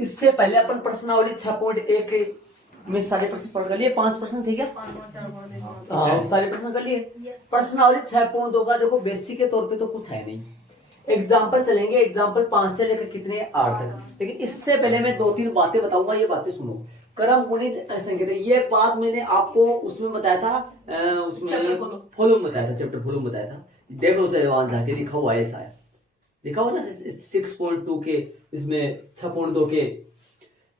इससे पहले अपन प्रश्नावली 6.1 में सारे प्रश्न पढ़ लिए। 5 प्रश्न थे क्या? हाँ, सारे प्रश्न कर लिए। प्रश्नावली 6.2 का देखो बेसिक के तौर पे तो कुछ है नहीं, एग्जाम्पल चलेंगे। एग्जाम्पल 5 से लेकर कितने 8 तक। लेकिन इससे पहले मैं 2-3 बातें बताऊंगा, ये बातें सुनो। क्रम गुणित संकेत, ये बात मैंने आपको उसमें बताया था, उसमें फॉलो बताया था, चैप्टर फॉलो बताया था। देख लो चाहे वहां जाके लिखा हुआ है, ऐसा है लिखा हुआ ना 6.2 के, इसमें 6.2 के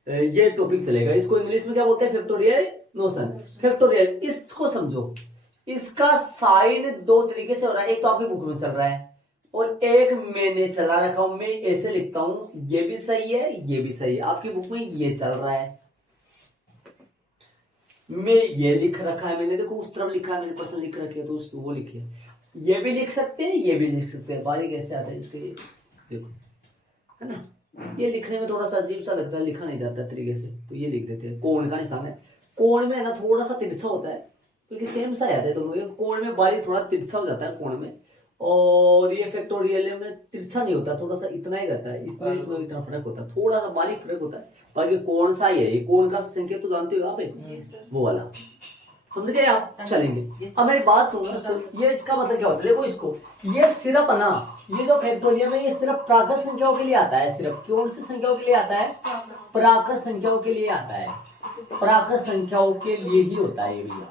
ये टॉपिक चलेगा। इसको इंग्लिश में क्या बोलते हैं? Factorial notion. फैक्टोरियल, इसको समझो। इसका साइन 2 तरीके से हो रहा है। एक तो आपकी बुक में चल रहा है और एक मैंने चला रखा हूं। मैं ऐसे लिखता हूं, ये भी सही है, ये भी सही है। आपकी बुक में ये चल रहा है, मैं ये लिख रखा है, मैंने देखो उस तरफ लिखा है, मैंने पर्सन लिख रखे है तो वो लिखे। ये भी लिख सकते हैं, ये भी लिख सकते हैं। बारी कैसे आता है इसके, देखो है ना। ये लिखने में थोड़ा सा अजीब सा लगता है, लिखा नहीं जाता तरीके से, तो ये लिख देते हैं। कोण का निशान है, कोण में है ना थोड़ा सा तिरछा होता है, क्योंकि सेम सा आता है दोनों। ये कोण में बारी थोड़ा तिरछा हो जाता है कोण में, और ये फैक्टोरियल में तिरछा नहीं होता, थोड़ा सा इतना ही रहता है। इसमें इतना फर्क होता है, थोड़ा सा बारीक फर्क होता है। बाकी कोण सा ही है, ये कोण का संकेत तो जानते हो आप, वो वाला समझ गए आप। चलेंगे अब मेरी बात सुनो। ये इसका मतलब क्या होता है, देखो इसको, ये सिर्फ ना, ये जो फैक्टोरियल में ये सिर्फ प्राकृत संख्याओं के लिए आता है। सिर्फ कौन सी संख्याओं के लिए आता है? प्राकृत संख्याओं के लिए आता है। प्राकृत संख्याओं के लिए ही होता है ये भैया।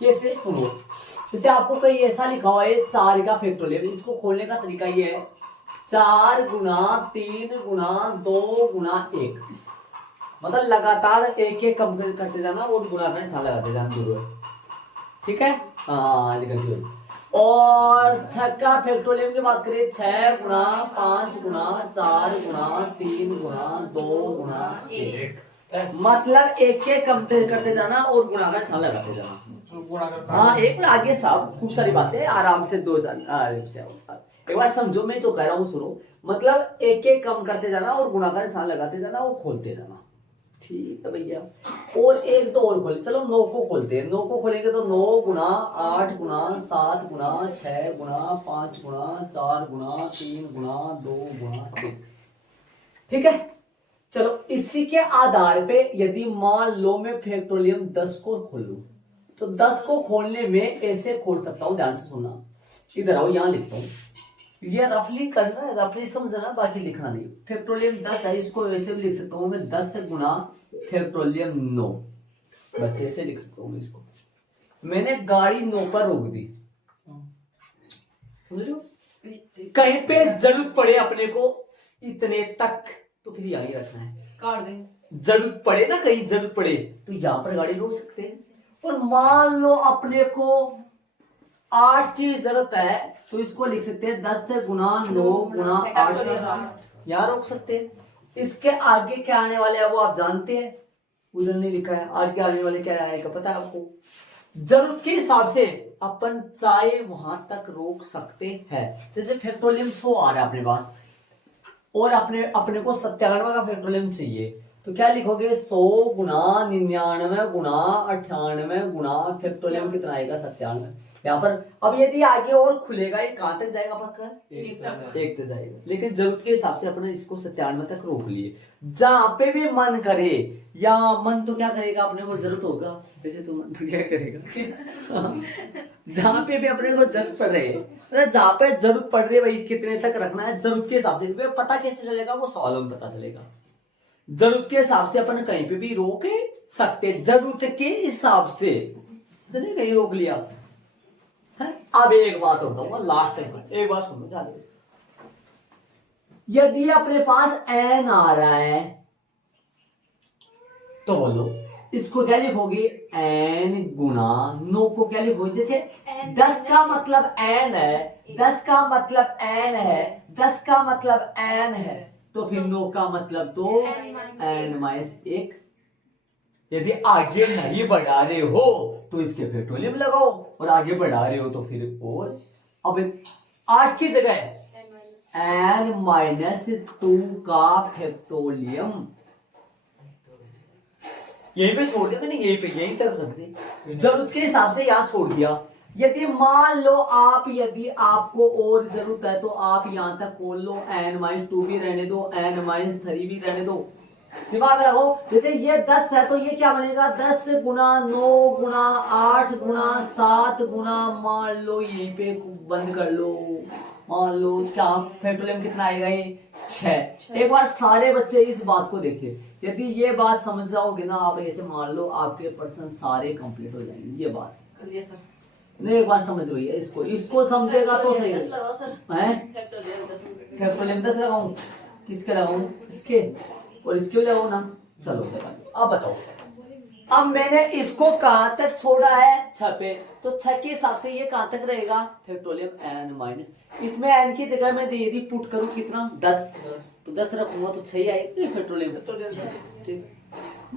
कैसे, सुनो। जैसे आपको कहीं ऐसा लिखा हुआ है 4 का फैक्टोरियल, इसको खोलने का तरीका ये है, 4 गुना 3 गुना 2 गुना 1, मतलब लगातार एक एक कम करते जाना और गुना का निशान लगाते जाना जरूर, ठीक है। हाँ निकलती हो। और 6 का फैक्टोरियल की बात करें, 6 गुना 5 गुना 4 गुना 3 गुना 2 गुना 1, मतलब एक एक कम करते जाना और गुना का निशान लगाते जाना। हाँ एक आगे साफ खूब सारी बातें आराम से एक बार समझो, मैं जो कह रहा हूँ सुनो। मतलब एक एक कम करते जाना और गुना का निशान लगाते जाना और खोलते जाना, ठीक है भैया। और एक तो और खोले, चलो 9 को खोलते हैं। 9 को खोलेंगे तो 9 गुना 8 गुना 7 गुना 6 गुना 5 गुना 4 गुना 3 गुना 2 गुना 1, ठीक है। चलो इसी के आधार पे यदि मान लो मैं फैक्टोरियल 10 को खोलूं, तो 10 को खोलने में ऐसे खोल सकता हूं, ध्यान से सुनना। इधर आओ, यहां लिखता हूं, ये रफली करना है, रफली समझना, बाकी लिखना नहीं। फैक्टोरियल 10 है, इसको ऐसे भी लिख सकता हूँ मैं, 10 गुना फैक्टोरियल 9, बस ऐसे लिख सकता हूँ इसको। मैंने गाड़ी 9 पर रोक दी, समझ रहे हो। कहीं पे जरूरत पड़े अपने को इतने तक, तो फिर यहां ही रखना है, काट देंगे। जरूरत पड़े ना, कहीं जरूरत पड़े तो यहां पर गाड़ी रोक सकते हैं। और मान लो अपने को 8 की जरूरत है, तो इसको लिख सकते हैं 10 गुना 9 गुना 8, यहां रोक सकते हैं। इसके आगे क्या आने वाले हैं वो आप जानते हैं, उधर नहीं लिखा है। आगे आने वाले क्या आएगा पता है आपको। जरूरत के हिसाब से अपन चाहे वहां तक रोक सकते हैं। जैसे फैक्टोरियल 100 आ रहा है अपने पास, और अपने को 97 का फैक्टोरियल चाहिए, तो क्या लिखोगे? 100 गुना 99 गुना 98 गुना फैक्टोरियल कितना आएगा? 97। यहाँ पर अब यदि आगे और खुलेगा, ये कहां तक जाएगा? पक्का 1 तक जाएगा। लेकिन जरूरत के हिसाब से अपने इसको 97 तक रोक लिए। जहां पे भी मन करे, या मन तो क्या करेगा, अपने को जरूरत होगा, वैसे तो मन तो क्या करेगा जहां पे भी अपने को जरूरत पड़ रही है, जहां पे जरूरत पड़ रही है भाई कितने तक रखना है, जरूरत के हिसाब से। पता कैसे चलेगा? वो सवालों में पता चलेगा। जरूरत के हिसाब से अपन कहीं पे भी रोक सकते, जरूरत के हिसाब से, कहीं रोक लिया है। अब एक बात होता हूँ लास्ट टाइम, एक बात सुनो ध्यान। यदि अपने पास n आ रहा है, तो बोलो इसको क्या लिखोगे? n गुना 9 को क्या लिखोगे? जैसे 10 का मतलब n है, 10 का मतलब n है, 10 का मतलब n है, तो फिर 9 का मतलब तो n-1। यदि आगे नहीं बढ़ा रहे हो तो इसके फैक्टोरियल लगाओ, और आगे बढ़ा रहे हो तो फिर और। अब 8 की जगह n-2 का फैक्टोरियल यहीं पे छोड़ दिया मैंने, यहीं तक रख दे। जरूरत के हिसाब से यहां छोड़ दिया। यदि मान लो यदि आपको और जरूरत है तो आप यहां तक खोल लो, n-2 भी रहने दो, n-3 भी रहने दो, दिमाग लगाओ, जैसे ये 10 है तो ये क्या बनेगा 10 गुना 9 गुना 8 गुना 7 गुना, मान लो यहीं पे बंद कर लो, मान लो क्या फैक्टोरियल कितना आएगा ये 6। एक बार सारे बच्चे इस बात को देखिए, यदि ये बात समझ जाओगे ना आप, ऐसे मान लो आपके पर्सन सारे कंप्लीट हो जाएंगे। ये बात नहीं, एक बार समझ रही है इसको समझेगा तो सही है। फैक्टोरियल 10 लगाऊं, किसके लगाऊं, इसके और इसके भी लगाओ ना। चलो अब बताओ, अब मैंने इसको कहां तक छोड़ा है 6 पे, तो 6 के हिसाब से ये कहां तक रहेगा फैक्टोरियल n माइनस, इसमें n की जगह मैं यदि पुट करूं कितना 10, तो 10 रखूंगा तो 6 आएगा फैक्टोरियल।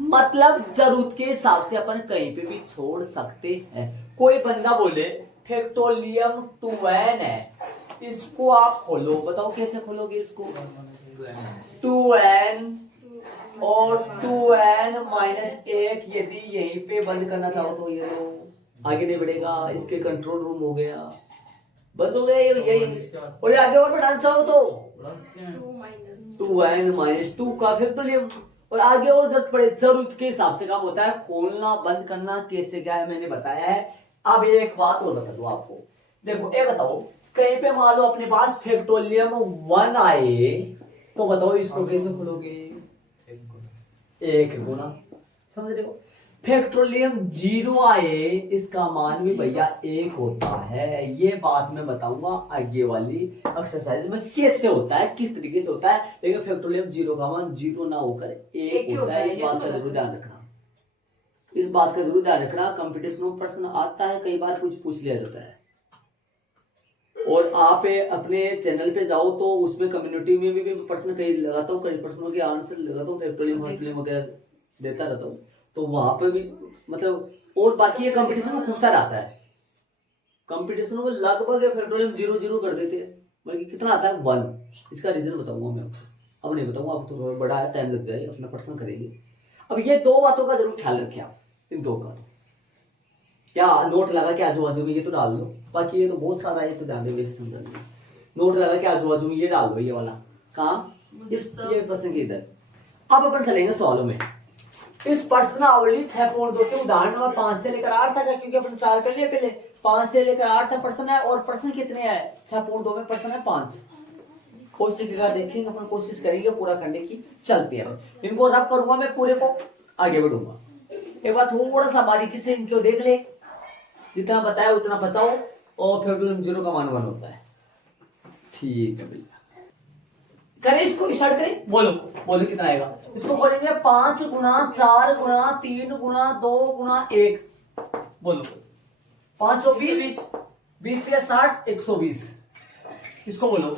मतलब जरूरत के हिसाब से अपन कहीं पे भी छोड़ सकते हैं। कोई बंदा बोले फैक्टोरियल 2n है, इसको आप खोलो, बताओ कैसे खोलोगे इसको, 2n और 2n माइनस 1 यदि यहीं पे बंद करना चाहो तो ये लो, आगे नहीं बढ़ेगा, इसके कंट्रोल रूम हो गया, बंद हो गया यही। और आगे और बढ़ाना चाहो तो 2n माइनस 2 का फैक्टोरियल, और आगे और जरूरत के हिसाब से काम होता है, खोलना बंद करना कैसे क्या है मैंने बताया है। अब एक बात और बता दूं आपको, देखो ये बताओ कहीं पे मान लो अपने पास फैक्टोरियल 1 आए तो बताओ इसको कैसे खोलोगे, 1 गुना, समझ रहे हो। फैक्टोरियल 0 आए, इसका मान भी भैया 1 होता है। ये बात मैं बताऊंगा आगे वाली एक्सरसाइज में कैसे होता है, किस तरीके से होता है, लेकिन फैक्टोरियल 0 का मान 0 ना होकर 1 होता है। इस बात का जरूर ध्यान रखना, इस बात का जरूर ध्यान रखना। कंपटीशन में प्रश्न आता है, कई बार कुछ पूछ लिया जाता है, और आप अपने चैनल पे जाओ तो उसमें कम्युनिटी में भी प्रश्न कई लगाता हूँ, कई प्रश्नों के आंसर लगाता हूँ, फैक्टोरियल वगैरह देता रहता हूँ, तो वहां पे भी मतलब, और बाकी ये कंपटीशन में खूब सारा आता है, कंपटीशन में लगभग फैक्टोरियल 0 कर देते हैं, बल्कि कितना आता है 1। इसका रीजन बताऊंगा मैं आपको, अब नहीं बताऊंगा, अब तो थोड़ा बड़ा है, टाइम लग जाएगा, अपना प्रश्न करेंगे। अब ये 2 बातों का जरूर ख्याल रखें आप, इन 2 का क्या नोट लगा के आजू बाजू में ये तो डाल दो, बाकी ये तो बहुत सारा, ये तो ध्यान दे वैसे समझा लीजिए, नोट लगा के आजू बाजू में ये डाल दो, ये वाला कहाँ इस ये प्रश्न के इधर। अब अपन चलेंगे सवालों में। इस प्रश्नावली 6.2 के उदाहरण नंबर 5 से लेकर 8 तक है, क्योंकि अपन 4 कर लिए पहले, 5 से लेकर 8 तक प्रश्न है, और प्रश्न कितने हैं 6.2 में प्रश्न है 5। कोशिश देखेंगे अपन, कोशिश करेंगे पूरा करने की, चलते हैं। इनको रब करूंगा मैं, पूरे को आगे बढ़ूंगा। एक बार थोड़ा सा बारीकी से इनको देख ले, जितना बताया उतना बचाओ, और फैक्टोरियल 0 का मान 1 होता है। ठीक है भैया, करें इसको, स्टार्ट करें, बोलो बोलो कितना आएगा। इसको बोलेंगे 5 गुना 4 गुना 3 गुना 2 गुना 1, बोलो 5 और 20, 20 या 60, 120। इसको बोलो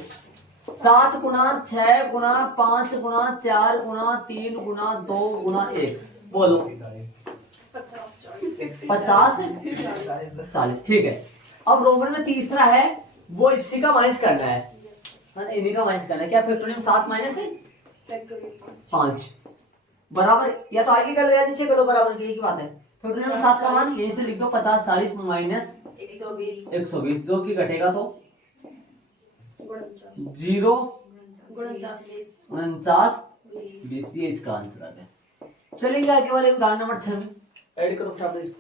7 गुना 6 गुना 5 गुना 4 गुना 3 गुना 2 गुना 1, बोलो 50 40। ठीक है, अब रोमन में तीसरा है, वो इसी का माइनस करना है, इन्हीं का माइनस करना है। क्या फैक्टोरियल 7 माइनस है 5 बराबर, या तो आगे कर लो या नीचे कर लो, बराबर की बात है। फैक्टोरियल 7 का मान यहीं से लिख दो, 50 40 माइनस 120, जो कि घटेगा तो 0 49 20, ये इसका आंसर आ गया। चलेंगे आगे वाले उदाहरण नंबर 6 में, ऐड करो फटाफट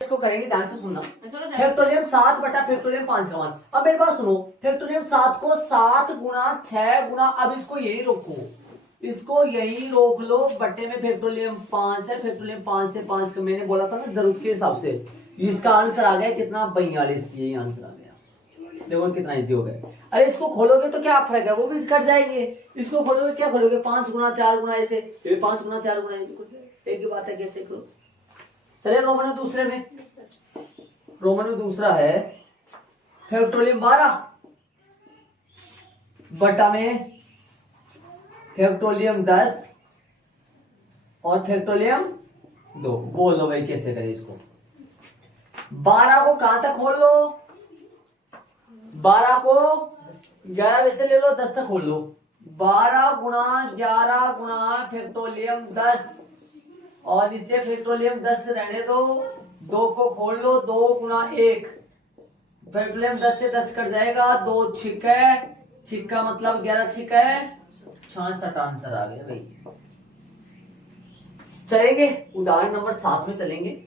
इसको करेंगे, ध्यान से सुनना। फैक्टोरियल 7 बटा फैक्टोरियल 5 का मान। अब एक बात सुनो, फैक्टोरियल 7 को 7 गुना 6 गुना, अब इसको यही रोको, इसको यही रोक लो, बटे में फैक्टोरियल 5 है, फैक्टोरियल 5 से 5 का मैंने बोला था ना जरूरत के हिसाब से, इसका आंसर आ गया कितना 42, यही आंसर आ गया। देखो कितना इजी हो गया। अरे इसको खोलोगे तो क्या फर्क है, वो भी कट जाएंगे। इसको खोलोगे क्या खोलोगे, 5 गुना 4 गुना ऐसे, 5 गुना 4 गुना, एक ही बात है, कैसे करो। चलिए रोमन में दूसरे में, रोमन में दूसरा है फैक्टोरियल 12 बटा में फैक्टोरियल 10 और फैक्टोरियल 2। बोल लो भाई कैसे करें इसको। 12 को कहां तक खोल लो, 12 को 11 वैसे ले लो, 10 तक खोल लो। 12 गुना 11 गुना फैक्टोरियल 10, और नीचे फैक्टोरियल 10 रहने दो, 2 को खोल लो, 2 गुना 1, फैक्टोरियल 10 से 10 कट जाएगा, 2 छिक्का मतलब 11 छिक्का है 66 आंसर आ गया भाई। चलेंगे उदाहरण नंबर 7 में चलेंगे,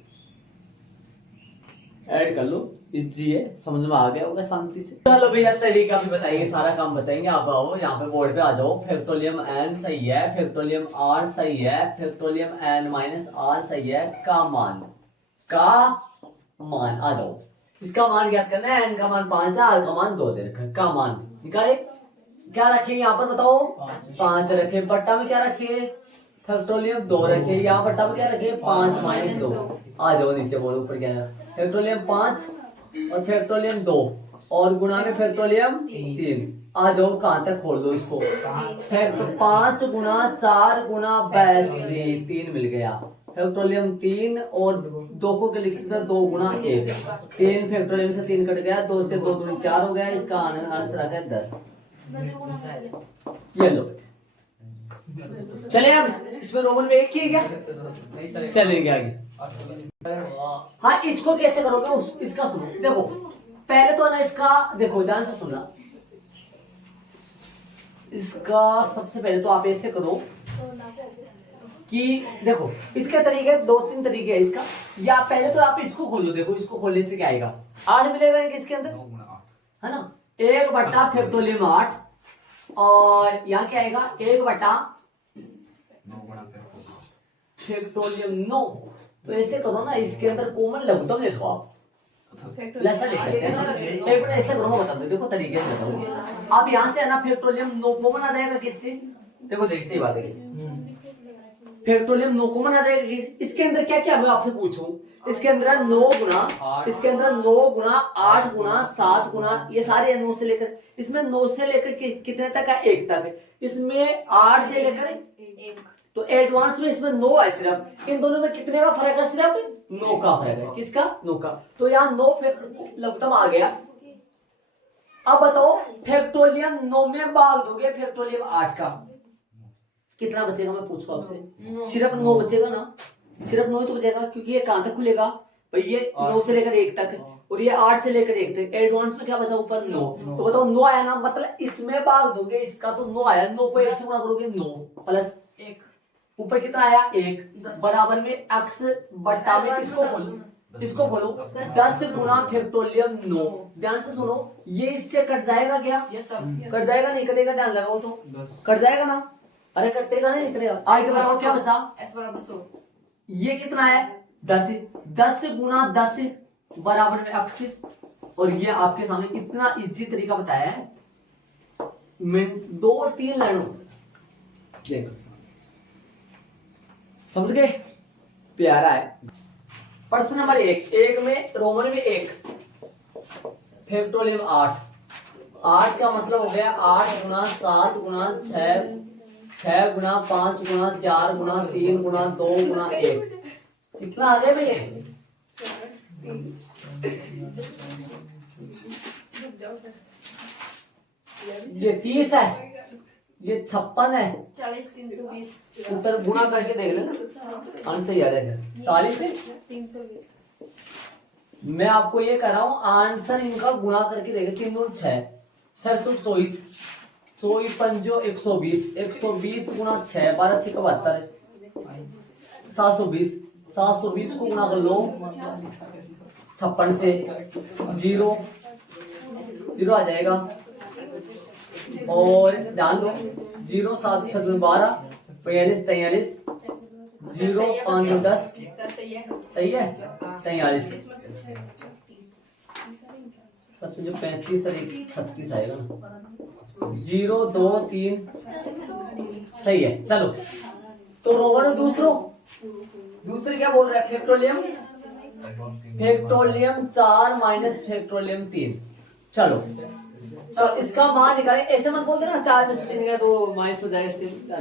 ऐड कर लो, इजी है, समझ में आ गया होगा शांति से। चलो भैया तरीका भी बताएंगे, सारा काम बताएंगे। आप आओ यहाँ पे बोर्ड पे आ जाओ। फैक्टोरियम n सही है, फैक्टोरियम r सही है, फैक्टोरियम n माइनस r सही है, का मान आ जाओ। इसका मान ज्ञात करना है। n का मान 5 है, r का मान 2 दे रखा है। का मान निकाले, क्या रखे यहाँ पर बताओ, 5 रखे, बट्टा में क्या रखे, फैक्टोरियम 2 रखे, यहाँ बट्टा में क्या रखे, 5 माइनस 2। आ जाओ नीचे बोलो, ऊपर क्या है, फैक्टोरियम 5 और फैक्टोरियम 2 और गुणा में फैक्टोरियम 3। आ जाओ, कहां तक खोल दो इसको, 5 गुणा 4 गुणा 82, 3 मिल गया। फैक्टोरियम 3 और 2 को लिख सकते 2 गुणा 1, 3 फैक्टोरियम से 3 कट गया, 2 से 2 दूनी 4 हो गया। इसका आंसर आ गया 10। ये लो, चले अब इसमें रोमन में 1 किए क्या, चलेंगे आगे। हाँ, इसको कैसे करोगे, इसका सुनो। देखो पहले तो ना इसका देखो ध्यान से सुनना। इसका सबसे पहले तो आप ऐसे करो कि देखो इसके तरीके 2-3 तरीके है इसका। या पहले तो आप इसको खोलो, देखो इसको खोलने से क्या आएगा, 8 मिलेगा इसके अंदर, है ना, 1 बट्टा फैक्टोरियम 8 और यहाँ क्या आएगा, 1 बट्टा फैक्टोरियम 9। तो ऐसे करो ना, इसके अंदर कॉमन लघुत्तम लिखो आप, ऐसा लिख सकते हैं। एक बार ऐसा करो, मैं बता दूं, देखो तरीके से बताओ। अब यहाँ से है ना फैक्टोरियम 9 कॉमन आ जाएगा किससे, देखो देख सही बात है, फैक्टोरियम 9 कॉमन आ जाएगा। इसके अंदर क्या क्या मैं आपसे पूछूं, इसके अंदर 9 गुना, इसके अंदर 9 गुना 8 गुना 7 गुना, ये सारे 9 से लेकर, इसमें 9 से लेकर कितने तक है, 1 तक। इसमें 8 से लेकर 1, तो एडवांस में इसमें 9 है सिर्फ। इन दोनों में कितने का फर्क है, सिर्फ 9 का फर्क है। किसका, 9 का। तो यहाँ 9 लघुत्तम आ गया। अब बताओ फैक्टोरियम 9 में भाग दोगे फैक्टोरियम 8 का, कितना बचेगा, मैं पूछूं आपसे, सिर्फ 9 बचेगा ना, सिर्फ 9 तो बचेगा, क्योंकि ये कहां तक खुलेगा भाई, ये 9 से लेकर 1 तक और ये 8 से लेकर 1 तक। एडवांस में क्या बचा, ऊपर 9। तो बताओ 9 आया ना, मतलब इसमें भाग दोगे इसका, तो 9 आया, 9 को 1 से गुणा करोगे, 9 प्लस 1, ऊपर कितना आया, 1 बराबर में x बट्टा में इसको खोलो 10 गुना फैक्टोरियम 9। ध्यान से सुनो, ये इससे कट जाएगा क्या, कट जाएगा, नहीं कटेगा, ध्यान लगाओ, तो कट जाएगा ना, अरे कटेगा नहीं, कटेगा। आगे बताओ क्या बचा, s बराबर 100, ये कितना है 10 गुना 10 बराबर में x, और ये आपके सामने इतना इजी तरीका बताया है, 2 और 3 लाइनों, देखो समझ गए, प्यारा है। प्रश्न नंबर 1 में रोमन में 1 फैक्टोरियम 8 का मतलब हो गया 8 गुना 7 गुना 6 गुना 5 गुना 4 गुना 3 गुना 2 गुना 1, कितना आ गया भैया, ये 30 है, ये 56 है, 40 320, ऊपर गुणा करके देख लेना, आंसर ही आ जाएगा 40 से 320। मैं आपको ये कर रहा हूँ, आंसर इनका गुणा करके देखे, 3 दूनी 6, 6 24, 24 पंजो 120, 120 गुणा 6, 12 6 72, 720, 720 को गुणा कर लो 56 से, 0 0 आ जाएगा, और ध्यान दो 0 7 7 12 45 43, 0 5 10, सही है 43, 35 और 36 आएगा ना, 0 2 3, सही है। चलो तो रोमन दूसरे क्या बोल रहा है, फैक्टोरियम 4 माइनस फैक्टोरियम 3। चलो इसका मान निकालें, ऐसे मत बोल देना 4 में से 3 गया तो माइनस हो जाएगा,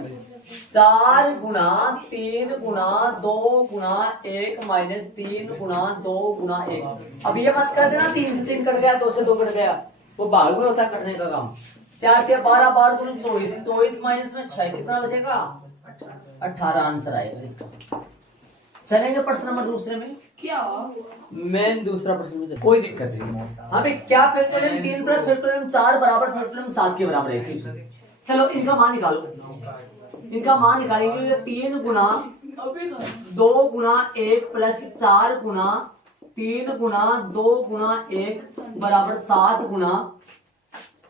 4 गुना 3 गुना 2 गुना 1 माइनस 3 गुना 2 गुना 1। अब ये मत कर देना 3 से 3 कट गया, 2 से 2 कट गया, वो भाग में होता है कटने का काम। 4 के 12 12 गुना 24, 24 माइनस में 6, कितना बचेगा 18 आंसर आएगा इसका। चलेंगे प्रश्न नंबर दूसरे में, क्या मेन दूसरा प्रश्न में कोई दिक्कत नहीं। हाँ भाई, क्या फैक्टोरियम 3 प्लस फैक्टोरियम 4 बराबर फैक्टोरियम 7 के बराबर है, चलो इनका मान निकालो, इनका मान निकालेंगे। 3 गुना 2 गुना 1 प्लस 4 गुना 3 गुना 2 गुना 1 बराबर 7 गुना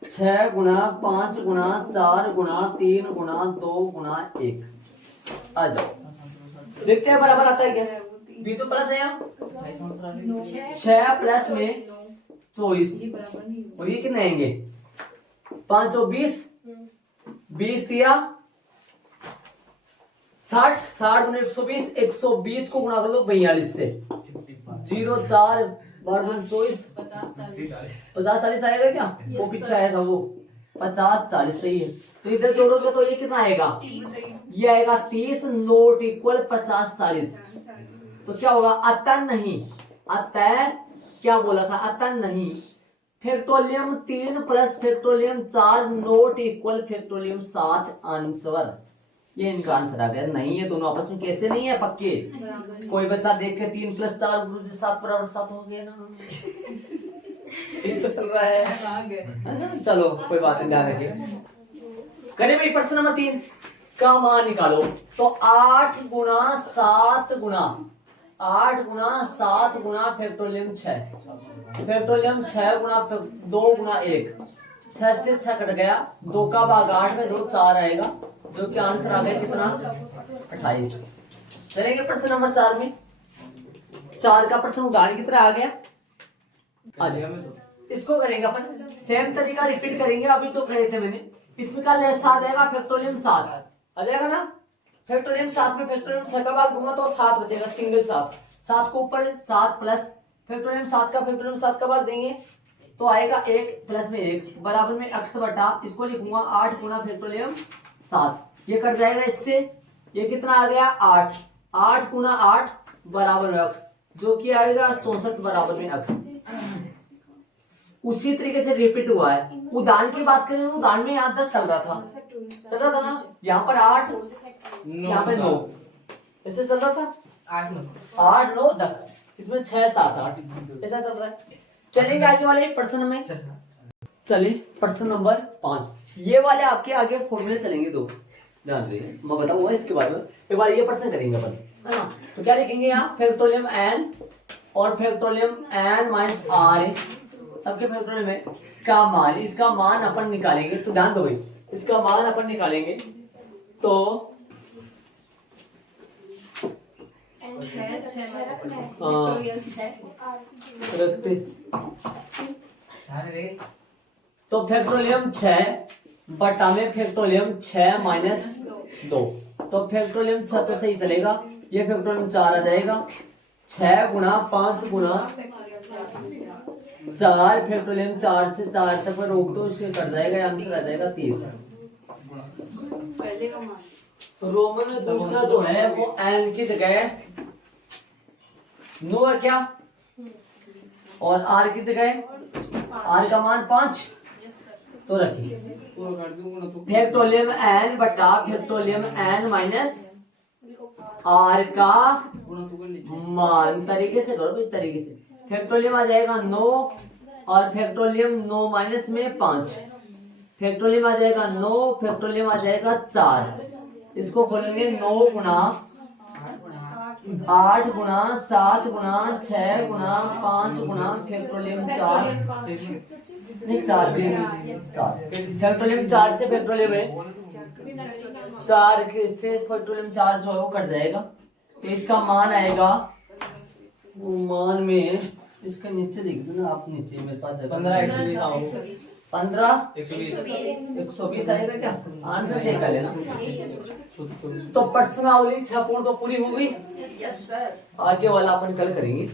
6 गुना 5 गुना 4 गुना 3 गुना 2 गुना 1। आ जाओ देखते हैं बराबर आता है क्या। 20 प्लस है यहाँ 6 प्लस में 24 और ये कितने आएंगे 520 20 दिया 60 60 गुना 120 120 को गुणा कर लो 42 से 0 4 24 50 40 आएगा क्या। वो पीछे आया था वो 50 40 सही है। तो इधर जोड़ोगे तो ये कितना आएगा ये आएगा 30 नोट इक्वल 50 40। तो क्या होगा अतः नहीं, अतः क्या बोला था अतः नहीं फैक्टोरियम 3 प्लस फैक्टोरियम 4 नोट इक्वल फैक्टोरियम 7 आंसर। ये इनका आंसर आ गया। नहीं है दोनों आपस में कैसे नहीं है पक्के। कोई बच्चा देख के 3 प्लस 4 गुरु जी 7 बराबर 7 हो गया ना। ये तो चल रहा है ना। चलो कोई बात नहीं ध्यान रखिए। करें भाई प्रश्न नंबर 3 का मान निकालो। तो 8 गुना 7 गुना 8 गुना 7 गुना फैक्टोरियम 6 फैक्टोरियम 6 गुना 2 गुना 1 6 से 6 कट गया 2 का भाग 8 में 2 4 आएगा जो कि आंसर आ गया कितना 28। चलेंगे प्रश्न नंबर 4 में। 4 का प्रश्न उदाहरण की तरह आ गया। इसको करेंगे अपन सेम तरीका रिपीट करेंगे अभी जो करे थे मैंने। इसमें का लेस आ जाएगा फैक्टोरियम 7 आ जाएगा ना। फैक्टोरियम 7 में फैक्टोरियम 6 का भाग दूंगा तो 7 बचेगा सिंगल 7 को ऊपर 7 प्लस फैक्टोरियम 7 का फैक्टोरियम 7 का भाग देंगे तो आएगा 1 प्लस में 1 बराबर में x बटा इसको लिखूंगा 8 गुना फैक्टोरियम 7। ये कट जाएगा इससे ये कितना आ गया 8 8 गुना 8 बराबर में x जो कि आएगा 64 बराबर में x। उसी तरीके से रिपीट हुआ है। उदाहरण की बात करें उदाहरण में यहाँ 10 चल रहा था ना। यहाँ पर 8 यहाँ पर 9 ऐसे चल रहा था 8 9 10 इसमें 6 7 8 ऐसा चल रहा है। चलेंगे आगे वाले प्रश्न में। चलिए प्रश्न नंबर 5 ये वाले आपके आगे फॉर्मूले चलेंगे दो ध्यान दीजिए मैं बताऊंगा इसके बारे में। एक बार ये प्रश्न करेंगे अपन है ना। तो क्या लिखेंगे यहाँ फैक्टोरियम n और फैक्टोरियम n माइनस r सबके फैक्टोरियम में का मान इसका मान अपन निकालेंगे। तो ध्यान दो भाई इसका मान अपन निकालेंगे तो तो फैक्टोरियम 6 बटा में फैक्टोरियम 6 माइनस 2 तो फैक्टोरियम 6 तो सही चलेगा। ये फैक्टोरियम 4 आ जाएगा 6 गुना 5 गुना 4 फैक्टोरियम 4 से 4 तक पर रोक दो इससे कट जाएगा आंसर आ जाएगा 30। पहले का मान तो रोमन में दूसरा जो है वो n की जगह 9 है क्या और r की जगह r का मान 5 तो रखिए फैक्टोरियम n बटा फैक्टोरियम n माइनस r का मान तरीके से करो इस तरीके से। फैक्टोरियम आ जाएगा 9 और फैक्टोरियम 9 माइनस में 5 फैक्टोरियम आ जाएगा 9 फैक्टोरियम आ जाएगा 4 इसको खोलेंगे 9 गुना 8 गुना 7 गुना 6 गुना 5 गुना फैक्टोरियम 4 नहीं 4 फैक्टोरियम 4 से फैक्टोरियम है 4 से फैक्टोरियम 4 जो है वो कट जाएगा तो इसका मान आएगा वो मान में इसका नीचे देख दो ना आप नीचे मेरे पास 120 आएगा क्या आंसर चेक कर लेना। तो प्रश्नावली 6 पूर्ण तो पूरी हो गई। आगे वाला अपन कल करेंगे।